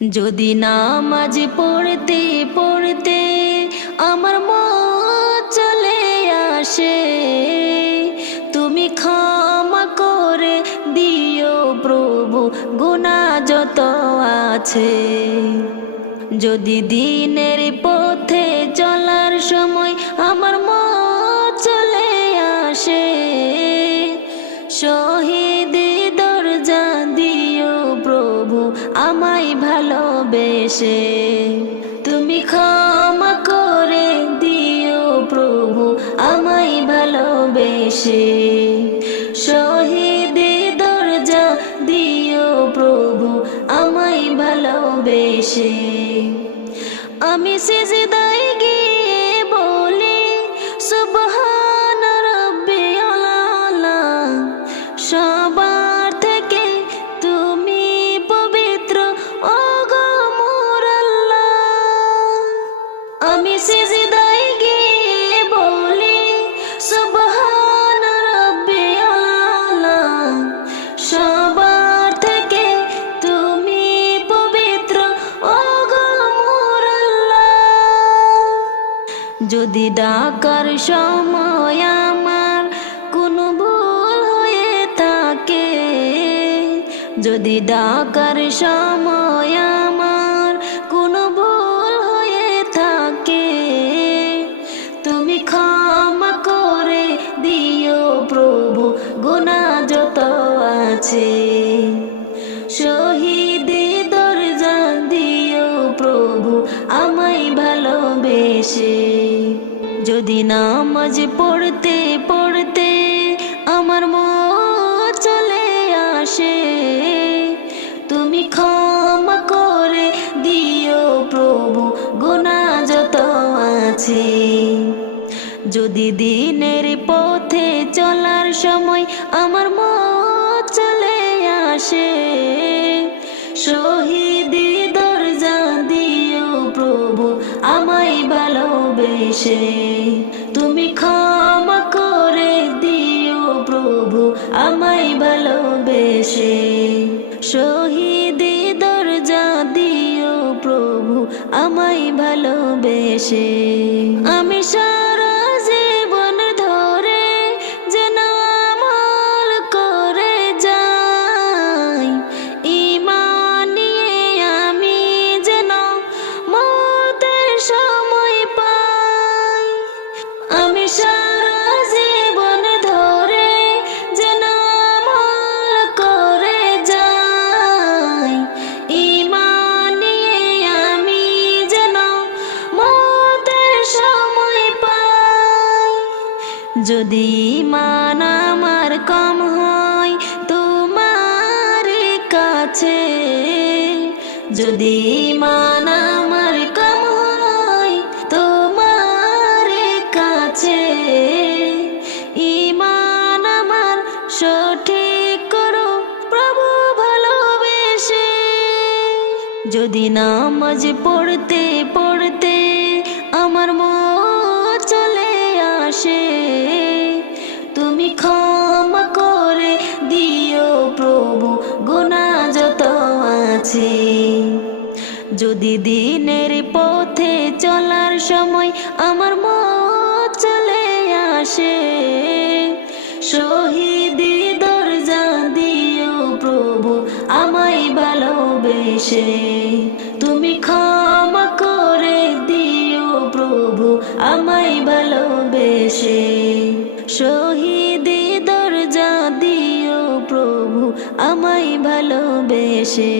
যদি নামাজ পড়তে পড়তে আমার মন চলে আসে, তুমি ক্ষমা করে দিও প্রভু, গুণা যত আছে। যদি দিনের পথে চলার সময় ভালোবেসে তুমি ক্ষমা করে দিও প্রভু আমায় ভালোবেসে। শহীদে দরজা দিও প্রভু আমায় ভালোবেসে। আমি সিজদায় সবার থেকে তুমি পবিত্র যদি ডাকার সময় আমার কোনো ভুল হয়ে থাকে, যদি ডাকার সময় আমার ক্ষমা করে দিও প্রভু গুণা যত আছে। শহীদ দরজা দিও প্রভু, আমায় ভালোবেসে। যদি নামাজ পড়তে পড়তে আমার মন চলে আসে, তুমি ক্ষমা করে দিও প্রভু গুণা যত আছে। যদি দিনের পথে চলার সময় আমার মন চলে আসে, শহীদ দরজা দিও প্রভু আমায় ভালোবেসে। তুমি ক্ষমা করে দিও প্রভু আমায় ভালোবেসে। শহীদ দরজা দিও প্রভু আমায় ভালোবেসে। আমি সারা যদি মান আমার কম হয় তোমার কাছে, যদি মান আমার কম হয় তোমার কাছে, ইমান আমার সঠিক করো প্রভু ভালোবেসে। যদি নামাজ পড়তে পড়তে আমার মন আছে যদি দিনের পথে চলার সময় আমার মন চলে আসে, শহীদ দরজা দিও প্রভু আমায় ভালোবেসে। তুমি ক্ষমা করে দিও প্রভু আমায় ভালোবেসে। শহীদ আমায় ভালোবেসে।